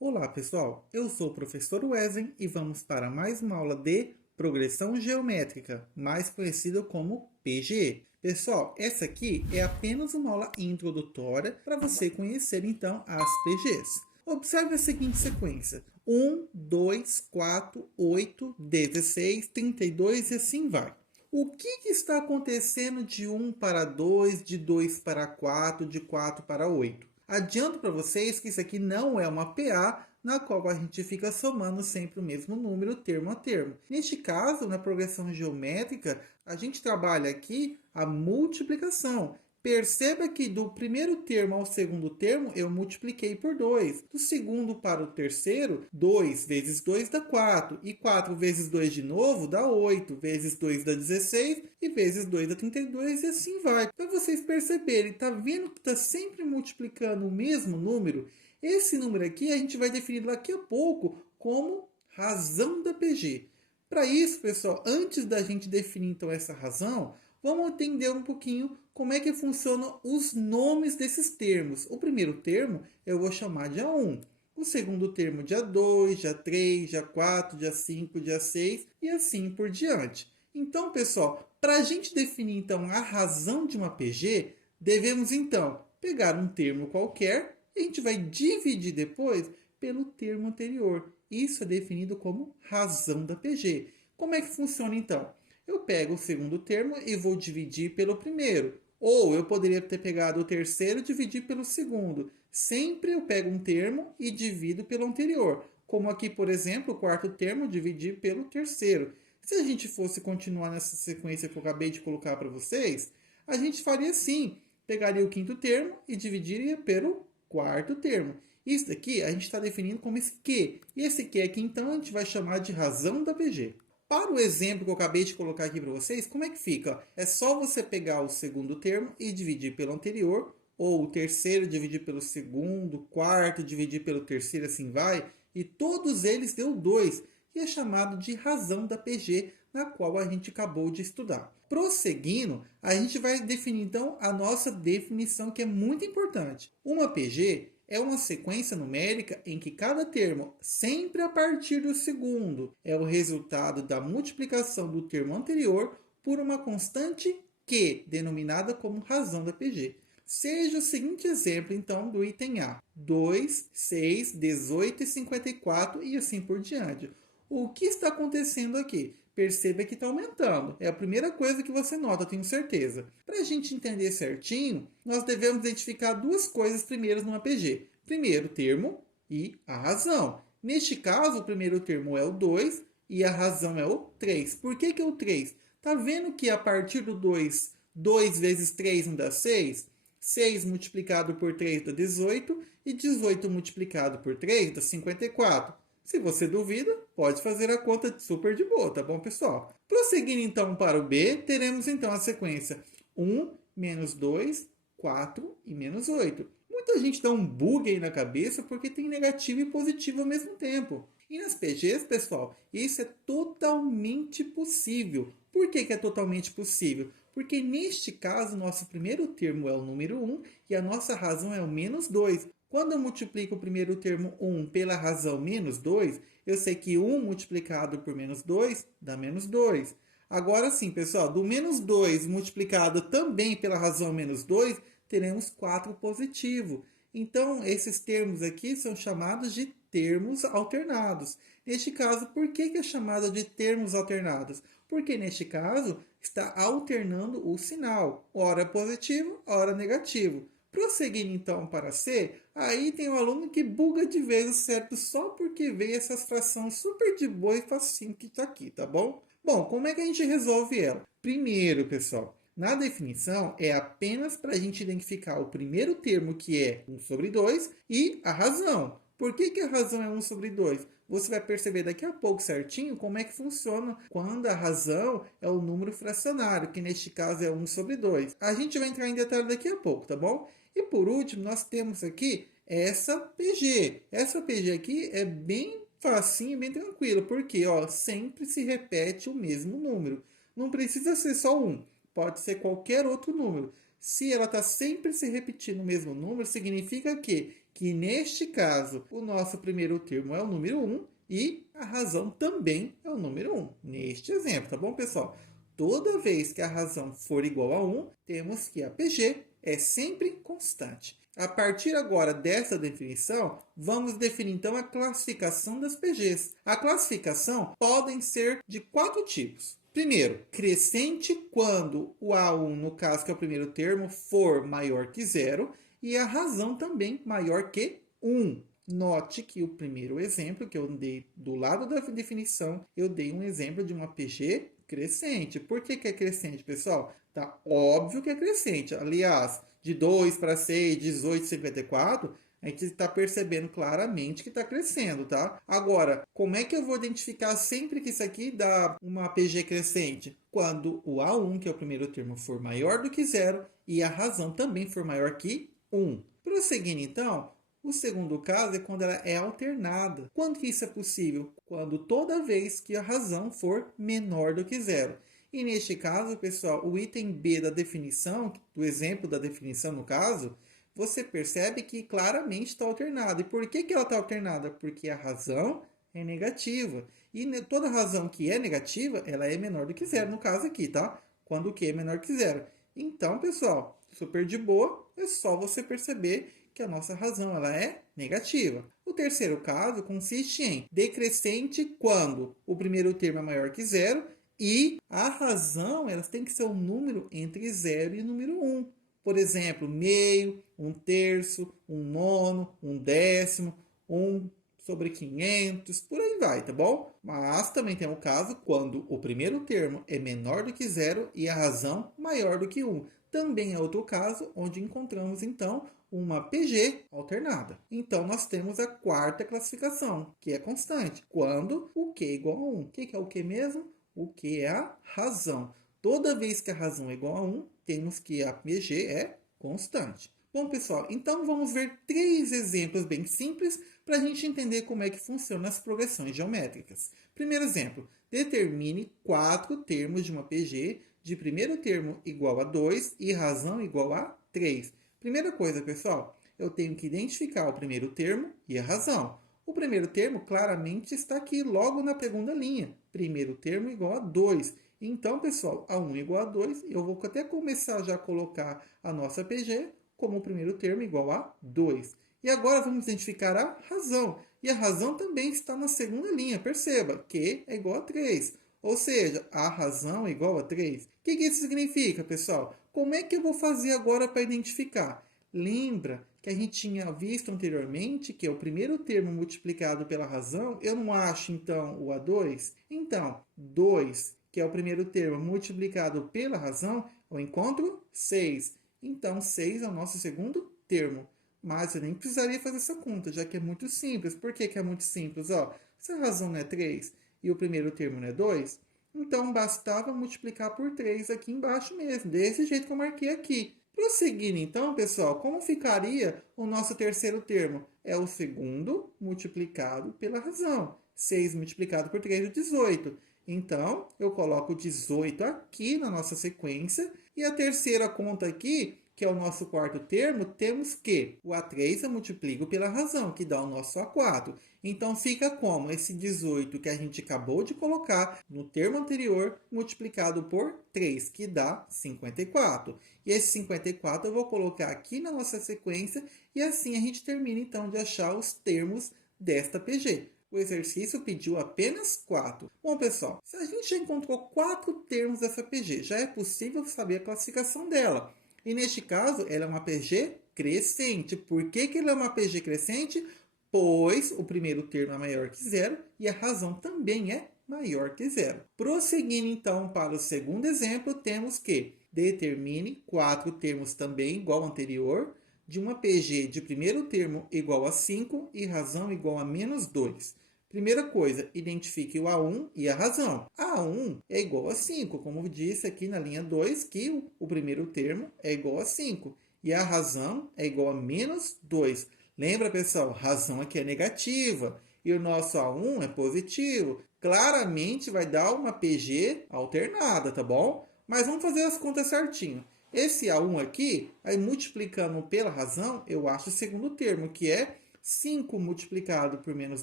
Olá pessoal, eu sou o professor Wesley e vamos para mais uma aula de progressão geométrica, mais conhecida como PGE. Pessoal, essa aqui é apenas uma aula introdutória para você conhecer então as PGEs. Observe a seguinte sequência: 1, 2, 4, 8, 16, 32 e assim vai. O que está acontecendo de 1 para 2, de 2 para 4, de 4 para 8? Adianto para vocês que isso aqui não é uma PA, na qual a gente fica somando sempre o mesmo número termo a termo. Neste caso, na progressão geométrica, a gente trabalha aqui a multiplicação. Perceba que do primeiro termo ao segundo termo eu multipliquei por 2. Do segundo para o terceiro, 2 vezes 2 dá 4. E 4 vezes 2 de novo dá 8. Vezes 2 dá 16. E vezes 2 dá 32 e assim vai. Para vocês perceberem, tá vendo que está sempre multiplicando o mesmo número? Esse número aqui a gente vai definir daqui a pouco como razão da PG. Para isso, pessoal, antes da gente definir então essa razão, vamos entender um pouquinho como é que funcionam os nomes desses termos. O primeiro termo eu vou chamar de A1. O segundo termo de A2, de A3, de A4, de A5, de A6 e assim por diante. Então, pessoal, para a gente definir então a razão de uma PG, devemos então pegar um termo qualquer e a gente vai dividir depois pelo termo anterior. Isso é definido como razão da PG. Como é que funciona então? Eu pego o segundo termo e vou dividir pelo primeiro. Ou eu poderia ter pegado o terceiro e dividir pelo segundo. Sempre eu pego um termo e divido pelo anterior. Como aqui, por exemplo, o quarto termo dividir pelo terceiro. Se a gente fosse continuar nessa sequência que eu acabei de colocar para vocês, a gente faria assim. Pegaria o quinto termo e dividiria pelo quarto termo. Isso daqui a gente está definindo como esse Q. E esse Q aqui, então, a gente vai chamar de razão da PG. Para o exemplo que eu acabei de colocar aqui para vocês, como é que fica? É só você pegar o segundo termo e dividir pelo anterior, ou o terceiro dividir pelo segundo, o quarto dividir pelo terceiro, assim vai, e todos eles deu 2, e é chamado de razão da PG, na qual a gente acabou de estudar. Prosseguindo, a gente vai definir então a nossa definição, que é muito importante. Uma PG é uma sequência numérica em que cada termo, sempre a partir do segundo, é o resultado da multiplicação do termo anterior por uma constante Q, denominada como razão da PG. Seja o seguinte exemplo, então, do item A: 2, 6, 18 e 54 e assim por diante. O que está acontecendo aqui? Perceba que está aumentando. É a primeira coisa que você nota, eu tenho certeza. Para a gente entender certinho, nós devemos identificar duas coisas primeiras numa PG. Primeiro termo e a razão. Neste caso, o primeiro termo é o 2 e a razão é o 3. Por que é o 3? Está vendo que a partir do 2, 2 vezes 3 não dá 6? 6 multiplicado por 3 dá 18 e 18 multiplicado por 3 dá 54. Se você duvida, pode fazer a conta super de boa, tá bom, pessoal? Prosseguindo então para o B, teremos então a sequência 1, menos 2, 4 e menos 8. Muita gente dá um bug aí na cabeça porque tem negativo e positivo ao mesmo tempo. E nas PGs, pessoal, isso é totalmente possível. Por que é totalmente possível? Porque neste caso, nosso primeiro termo é o número 1 e a nossa razão é o menos 2. Quando eu multiplico o primeiro termo 1 pela razão menos 2, eu sei que 1 multiplicado por menos 2 dá menos 2. Agora sim, pessoal, do menos 2 multiplicado também pela razão menos 2, teremos 4 positivo. Então, esses termos aqui são chamados de termos alternados. Neste caso, por que é chamado de termos alternados? Porque neste caso está alternando o sinal, ora positivo, ora negativo. Prosseguindo então para C, aí tem um aluno que buga de vez o cérebro só porque vê essas frações super de boa e facinho que está aqui, tá bom? Bom, como é que a gente resolve ela? Primeiro, pessoal, na definição é apenas para a gente identificar o primeiro termo, que é 1 sobre 2, e a razão. Por que a razão é 1 sobre 2? Você vai perceber daqui a pouco certinho como é que funciona quando a razão é o número fracionário, que neste caso é 1 sobre 2. A gente vai entrar em detalhe daqui a pouco, tá bom? E por último, nós temos aqui essa PG. Essa PG aqui é bem facinho, bem tranquilo, porque ó, sempre se repete o mesmo número. Não precisa ser só um. pode ser qualquer outro número. Se ela está sempre se repetindo o mesmo número, significa que neste caso, o nosso primeiro termo é o número 1 e a razão também é o número 1, neste exemplo, tá bom, pessoal? Toda vez que a razão for igual a 1, temos que a PG é sempre constante. A partir agora dessa definição, vamos definir então a classificação das PGs. A classificação podem ser de 4 tipos. Primeiro, crescente quando o A1, no caso que é o primeiro termo, for maior que 0 e a razão também maior que 1. Note que o primeiro exemplo que eu dei do lado da definição, eu dei um exemplo de uma PG crescente. Por que é crescente, pessoal? Tá óbvio que é crescente. Aliás, de 2 para 6, 18, 54, a gente está percebendo claramente que está crescendo, tá? Agora, como é que eu vou identificar sempre que isso aqui dá uma PG crescente? Quando o A1, que é o primeiro termo, for maior do que 0 e a razão também for maior que 1. Prosseguindo, então, o segundo caso é quando ela é alternada. Quando que isso é possível? Quando toda vez que a razão for menor do que 0. E neste caso, pessoal, o item B da definição, do exemplo da definição no caso, você percebe que claramente está alternada. E por que ela está alternada? Porque a razão é negativa. E toda razão que é negativa, ela é menor do que 0, no caso aqui, tá? Quando o Q é menor que 0. Então, pessoal, super de boa, é só você perceber que a nossa razão ela é negativa. O terceiro caso consiste em decrescente quando o primeiro termo é maior que 0 e a razão elas tem que ser um número entre 0 e número 1. Por exemplo, meio, 1/3, 1/9, 1/10, 1 sobre 500, por aí vai, tá bom? Mas também tem o caso quando o primeiro termo é menor do que 0 e a razão maior do que 1. Também é outro caso onde encontramos, então, uma PG alternada. Então, nós temos a quarta classificação, que é constante, quando o Q é igual a 1. O que é o Q mesmo? O Q é a razão. Toda vez que a razão é igual a 1, temos que a PG é constante. Bom, pessoal, então vamos ver 3 exemplos bem simples para a gente entender como é que funcionam as progressões geométricas. Primeiro exemplo, determine 4 termos de uma PG de primeiro termo igual a 2 e razão igual a 3. Primeira coisa, pessoal, eu tenho que identificar o primeiro termo e a razão. O primeiro termo claramente está aqui logo na segunda linha. Primeiro termo igual a 2. Então, pessoal, a 1 igual a 2, eu vou até começar já a colocar a nossa PG como o primeiro termo igual a 2. E agora vamos identificar a razão. E a razão também está na segunda linha, perceba, Q é igual a 3. Ou seja, a razão é igual a 3. O que isso significa, pessoal? Como é que eu vou fazer agora para identificar? Lembra que a gente tinha visto anteriormente que é o primeiro termo multiplicado pela razão, eu não acho, então, o A2? Então, 2, que é o primeiro termo multiplicado pela razão, eu encontro 6. Então, 6 é o nosso segundo termo. Mas eu nem precisaria fazer essa conta, já que é muito simples. Por que é muito simples? Ó, se a razão não é 3 e o primeiro termo não é 2, então bastava multiplicar por 3 aqui embaixo mesmo, desse jeito que eu marquei aqui. Prosseguindo então, pessoal, como ficaria o nosso terceiro termo? É o segundo multiplicado pela razão. 6 multiplicado por 3 é 18. Então, eu coloco 18 aqui na nossa sequência. E a terceira conta aqui, que é o nosso quarto termo, temos que o A3 eu multiplico pela razão, que dá o nosso A4. Então, fica como esse 18 que a gente acabou de colocar no termo anterior, multiplicado por 3, que dá 54. E esse 54 eu vou colocar aqui na nossa sequência, e assim a gente termina, então, de achar os termos desta PG. O exercício pediu apenas 4. Bom, pessoal, se a gente já encontrou 4 termos dessa PG, já é possível saber a classificação dela. E neste caso, ela é uma PG crescente. Por que ela é uma PG crescente? Pois o primeiro termo é maior que 0 e a razão também é maior que 0. Prosseguindo então para o segundo exemplo, temos que determine 4 termos também igual ao anterior, de uma PG de primeiro termo igual a 5 e razão igual a menos 2. Primeira coisa, identifique o A1 e a razão. A1 é igual a 5, como disse aqui na linha 2, que o primeiro termo é igual a 5. E a razão é igual a menos 2. Lembra, pessoal, razão aqui é negativa e o nosso A1 é positivo. Claramente vai dar uma PG alternada, tá bom? Mas vamos fazer as contas certinho. Esse A1 aqui, aí multiplicando pela razão, eu acho o segundo termo, que é 5 multiplicado por menos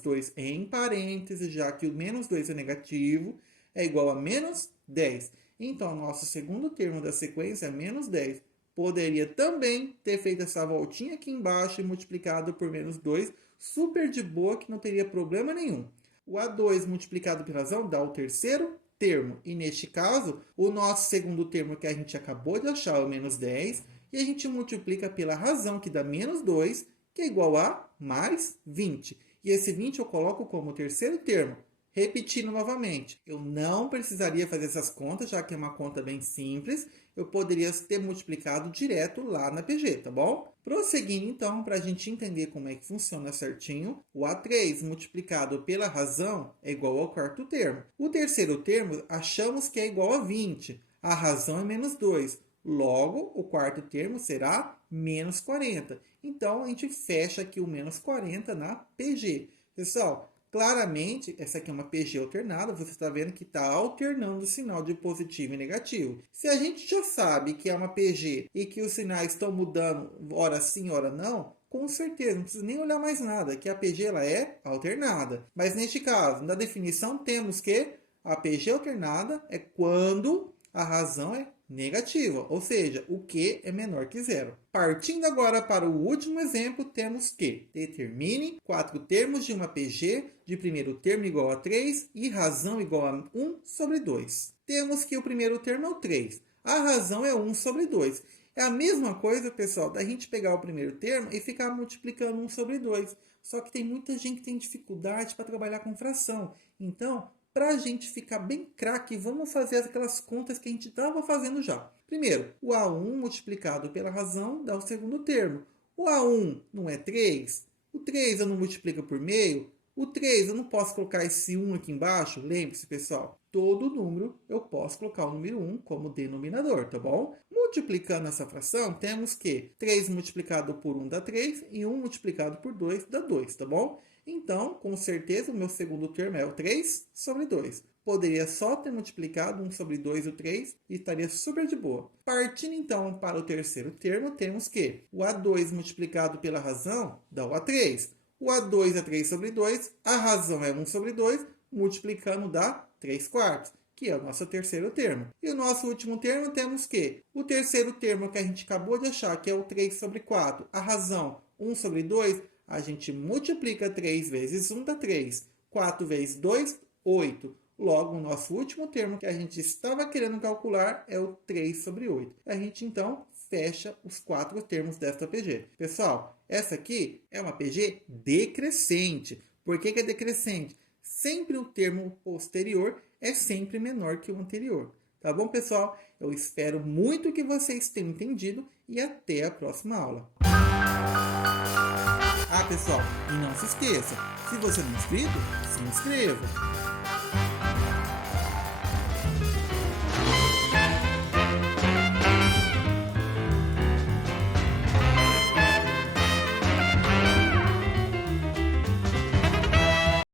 2 em parênteses, já que o menos 2 é negativo, é igual a menos 10. Então, nosso segundo termo da sequência é menos 10. Poderia também ter feito essa voltinha aqui embaixo e multiplicado por menos 2, super de boa, que não teria problema nenhum. O A2 multiplicado pela razão dá o terceiro termo. E neste caso, o nosso segundo termo que a gente acabou de achar é o menos 10. E a gente multiplica pela razão, que dá menos 2, que é igual a mais 20. E esse 20 eu coloco como terceiro termo. Repetindo novamente, eu não precisaria fazer essas contas, já que é uma conta bem simples. Eu poderia ter multiplicado direto lá na PG, tá bom? Prosseguindo, então, para a gente entender como é que funciona certinho, o A3 multiplicado pela razão é igual ao quarto termo. O terceiro termo, achamos que é igual a 20. A razão é menos 2. Logo, o quarto termo será menos 40. Então, a gente fecha aqui o menos 40 na PG. Pessoal, claramente, essa aqui é uma PG alternada, você está vendo que está alternando o sinal de positivo e negativo. Se a gente já sabe que é uma PG e que os sinais estão mudando hora sim, hora não, com certeza, não precisa nem olhar mais nada, que a PG ela é alternada. Mas neste caso, na definição, temos que a PG alternada é quando a razão é negativa, ou seja, o Q é menor que zero. Partindo agora para o último exemplo, temos que determine 4 termos de uma PG de primeiro termo igual a 3 e razão igual a 1 sobre 2. Temos que o primeiro termo é o 3, a razão é 1 sobre 2. É a mesma coisa, pessoal, da gente pegar o primeiro termo e ficar multiplicando 1 sobre 2. Só que tem muita gente que tem dificuldade para trabalhar com fração. Então, para a gente ficar bem craque, vamos fazer aquelas contas que a gente estava fazendo já. Primeiro, o A1 multiplicado pela razão dá o segundo termo. O A1 não é 3? O 3 eu não multiplico por meio? O 3 eu não posso colocar esse 1 aqui embaixo? Lembre-se, pessoal, todo número eu posso colocar o número 1 como denominador, tá bom? Multiplicando essa fração, temos que 3 multiplicado por 1 dá 3 e 1 multiplicado por 2 dá 2, tá bom? Então, com certeza, o meu segundo termo é o 3 sobre 2. Poderia só ter multiplicado 1 sobre 2 e o 3 e estaria super de boa. Partindo, então, para o terceiro termo, temos que o A2 multiplicado pela razão dá o A3. O A2 é 3 sobre 2, a razão é 1 sobre 2, multiplicando dá 3 quartos, que é o nosso terceiro termo. E o nosso último termo temos que o terceiro termo que a gente acabou de achar, que é o 3 sobre 4, a razão 1 sobre 2, a gente multiplica 3 vezes 1 dá 3. 4 vezes 2, 8. Logo, o nosso último termo que a gente estava querendo calcular é o 3 sobre 8. A gente, então, fecha os 4 termos desta PG. Pessoal, essa aqui é uma PG decrescente. Por que é decrescente? Sempre o termo posterior é sempre menor que o anterior. Tá bom, pessoal? Eu espero muito que vocês tenham entendido e até a próxima aula. Ah, pessoal, e não se esqueça, se você não é inscrito, se inscreva.